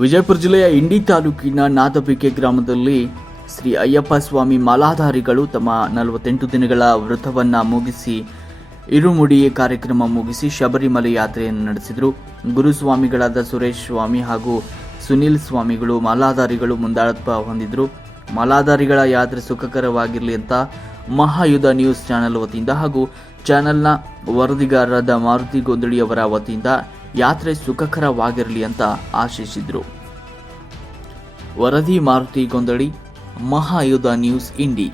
ವಿಜಯಪುರ ಜಿಲ್ಲೆಯ ಇಂಡಿ ತಾಲೂಕಿನ ನಾದಬಿಕೆ ಗ್ರಾಮದಲ್ಲಿ ಶ್ರೀ ಅಯ್ಯಪ್ಪ ಸ್ವಾಮಿ ಮಾಲಾಧಾರಿಗಳು ತಮ್ಮ 48 ದಿನಗಳ ವ್ರತವನ್ನು ಮುಗಿಸಿ ಇರುಮುಡಿ ಕಾರ್ಯಕ್ರಮ ಮುಗಿಸಿ ಶಬರಿಮಲೆ ಯಾತ್ರೆಯನ್ನು ನಡೆಸಿದರು. ಗುರುಸ್ವಾಮಿಗಳಾದ ಸುರೇಶ್ ಸ್ವಾಮಿ ಹಾಗೂ ಸುನಿಲ್ ಸ್ವಾಮಿಗಳು ಮಾಲಾಧಾರಿಗಳು ಮುಂದಾಳತ್ವ ಹೊಂದಿದ್ರು. ಮಾಲಾಧಾರಿಗಳ ಯಾತ್ರೆ ಸುಖಕರವಾಗಿರಲಿ ಅಂತ ಮಹಾಯುಧ ನ್ಯೂಸ್ ಚಾನೆಲ್ ವತಿಯಿಂದ ಹಾಗೂ ಚಾನೆಲ್ನ ವರದಿಗಾರರಾದ ಮಾರುತಿ ಗೊಂದಳಿಯವರ ವತಿಯಿಂದ ಯಾತ್ರೆ ಸುಖಕರವಾಗಿರಲಿ ಅಂತ ಆಶಿಸಿದರು. ವರದಿ ಮಾರುತಿ ಗೊಂದಳಿ, ಮಹಾಯುಧ ನ್ಯೂಸ್, ಇಂಡಿ.